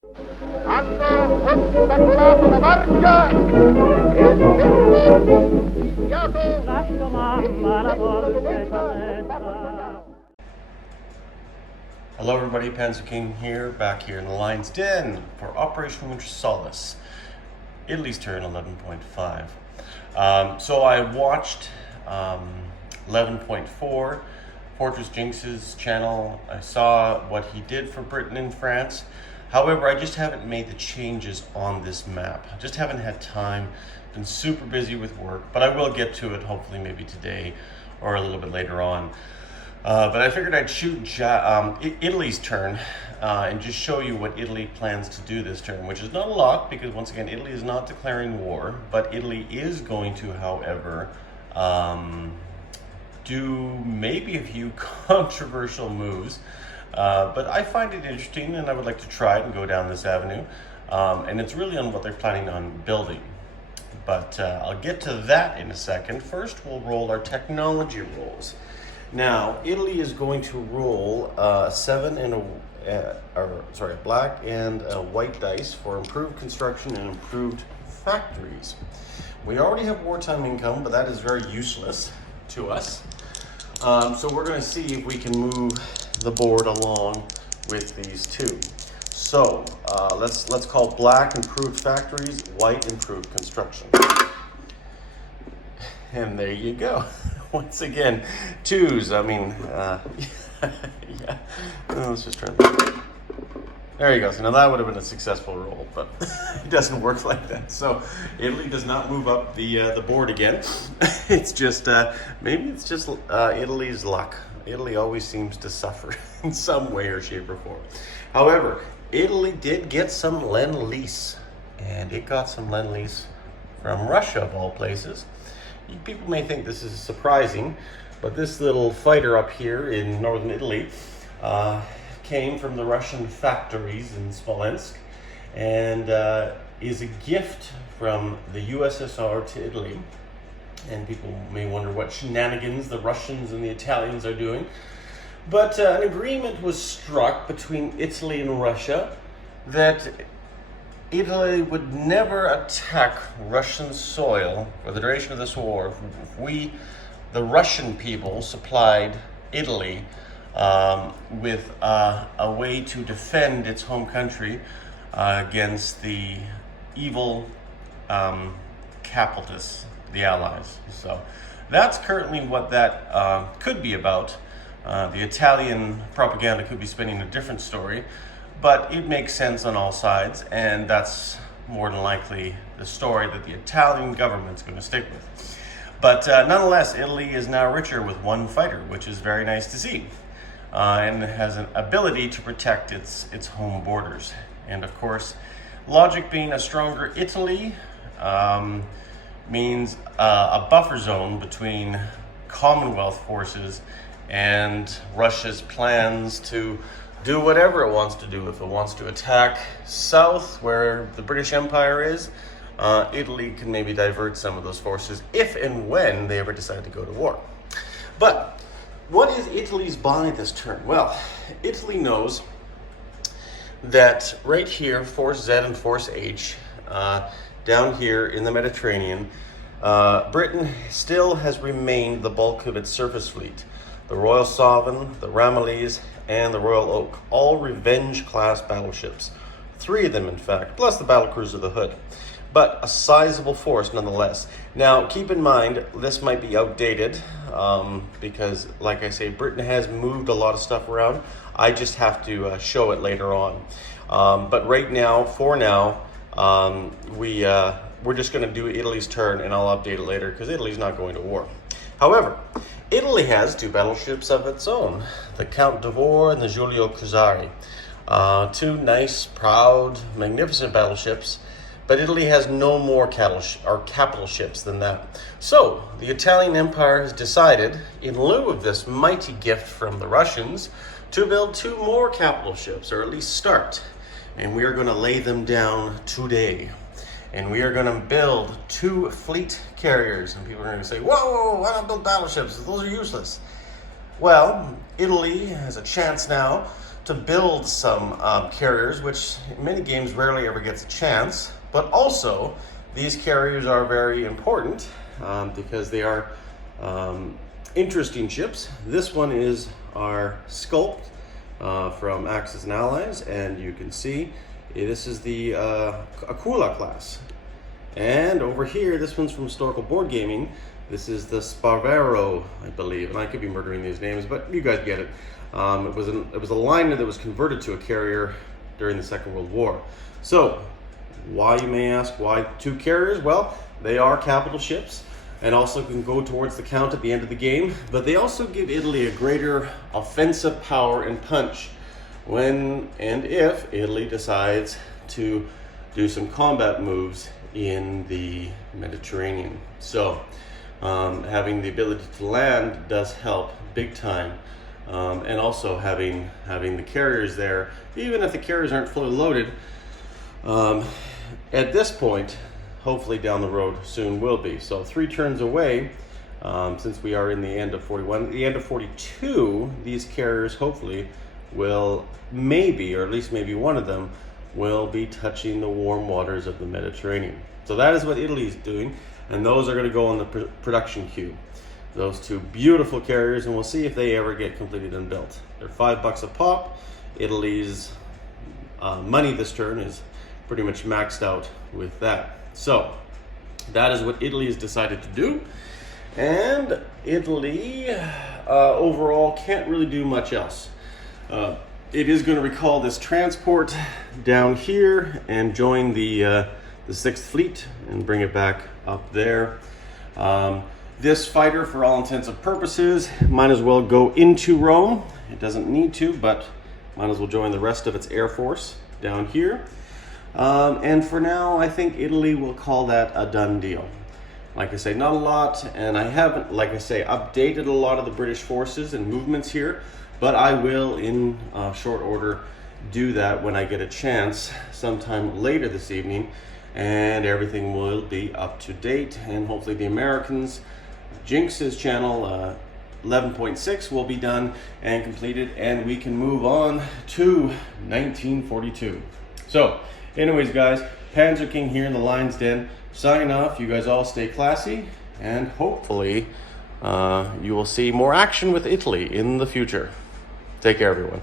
Hanno ostacolato la barca e il tempo iniziato. Lascio mamma la dolce saletta. Hello everybody, Panzer King here, back here in the Lion's Den for Operation Winter Solace, Italy's turn 11.5. So I watched 11.4, Fortress Jinx's channel. I saw what he did for Britain and France. However, I just haven't made the changes on this map. I just haven't had time, been super busy with work, but I will get to it hopefully maybe today or a little bit later on. But I figured I'd shoot Italy's turn and just show you what Italy plans to do this turn, which is not a lot because once again, Italy is not declaring war, but Italy is going to, however, do maybe a few controversial moves. But I find it interesting and I would like to try it and go down this avenue. And it's really on what they're planning on building. But I'll get to that in a second. First, we'll roll our technology rolls. Now, Italy is going to roll a black and a white dice for improved construction and improved factories. We already have wartime income, but that is very useless to us. So we're going to see if we can move the board along with these two. So let's call black improved factories, white improved construction. And there you go. Once again, twos. I mean, yeah. Let's just try. There you go. So now that would have been a successful roll, but it doesn't work like that. So Italy does not move up the board again. It's just maybe it's just Italy's luck. Italy always seems to suffer in some way or shape or form. However, Italy did get some Lend-Lease, and it got some Lend-Lease from Russia of all places. People may think this is surprising, but this little fighter up here in northern Italy came from the Russian factories in Smolensk and is a gift from the USSR to Italy. And people may wonder what shenanigans the Russians and the Italians are doing. But an agreement was struck between Italy and Russia that Italy would never attack Russian soil for the duration of this war if we, the Russian people, supplied Italy with a way to defend its home country against the evil capitalists, the Allies. So that's currently what that could be about. The Italian propaganda could be spinning a different story, but it makes sense on all sides, and that's more than likely the story that the Italian government's going to stick with. But nonetheless, Italy is now richer with one fighter, which is very nice to see, and has an ability to protect its home borders. And of course, logic being a stronger Italy means a buffer zone between Commonwealth forces and Russia's plans to do whatever it wants to do. If it wants to attack south where the British Empire is, Italy can maybe divert some of those forces if and when they ever decide to go to war. But what is Italy's buy this turn? Well, Italy knows that right here, Force Z and Force H, down here in the Mediterranean, Britain still has remained the bulk of its surface fleet. The Royal Sovereign, the Ramillies, and the Royal Oak, all Revenge-class battleships. 3 of them, in fact, plus the battlecruiser the Hood. But a sizable force nonetheless. Now, keep in mind, this might be outdated because, like I say, Britain has moved a lot of stuff around. I just have to show it later on. But right now, for now, we're just going to do Italy's turn, and I'll update it later because Italy's not going to war. However, Italy has 2 battleships of its own, the Count d'Avour and the Giulio Cesare. 2 nice, proud, magnificent battleships, but Italy has no more capital ships than that. So, the Italian Empire has decided, in lieu of this mighty gift from the Russians, to build 2 more capital ships, or at least start. And we are going to lay them down today. And we are going to build 2 fleet carriers. And people are going to say, whoa, why not build battleships? Those are useless. Well, Italy has a chance now to build some carriers, which in many games rarely ever gets a chance. But also, these carriers are very important because they are interesting ships. This one is our Sculpt from Axis and Allies, and you can see this is the Aquila class. And over here, this one's from Historical Board Gaming. This is the Sparvero, I believe, and I could be murdering these names, but you guys get it. It was a liner that was converted to a carrier during the Second World War. So, why, you may ask, why 2 carriers? Well, they are capital ships and also can go towards the count at the end of the game, but they also give Italy a greater offensive power and punch when and if Italy decides to do some combat moves in the Mediterranean. So, having the ability to land does help big time. And also having the carriers there, even if the carriers aren't fully loaded, at this point, hopefully down the road soon will be. So 3 turns away, since we are in the end of 41, the end of 42, these carriers hopefully will maybe, or at least maybe one of them, will be touching the warm waters of the Mediterranean. So that is what Italy is doing, and those are going to go on the production queue. Those 2 beautiful carriers, and we'll see if they ever get completed and built. They're $5 a pop. Italy's money this turn is pretty much maxed out with that. So that is what Italy has decided to do, and Italy overall can't really do much else. It is going to recall this transport down here and join the 6th Fleet and bring it back up there. This fighter, for all intents and purposes, might as well go into Rome. It doesn't need to, but might as well join the rest of its air force down here. And for now, I think Italy will call that a done deal. Like I say, not a lot, and I haven't, like I say, updated a lot of the British forces and movements here, but I will, in short order, do that when I get a chance sometime later this evening, and everything will be up to date, and hopefully the Americans, Jinx's channel 11.6 will be done and completed, and we can move on to 1942. So, anyways guys, Panzer King here in the Lion's Den, signing off. You guys all stay classy, and hopefully you will see more action with Italy in the future. Take care, everyone.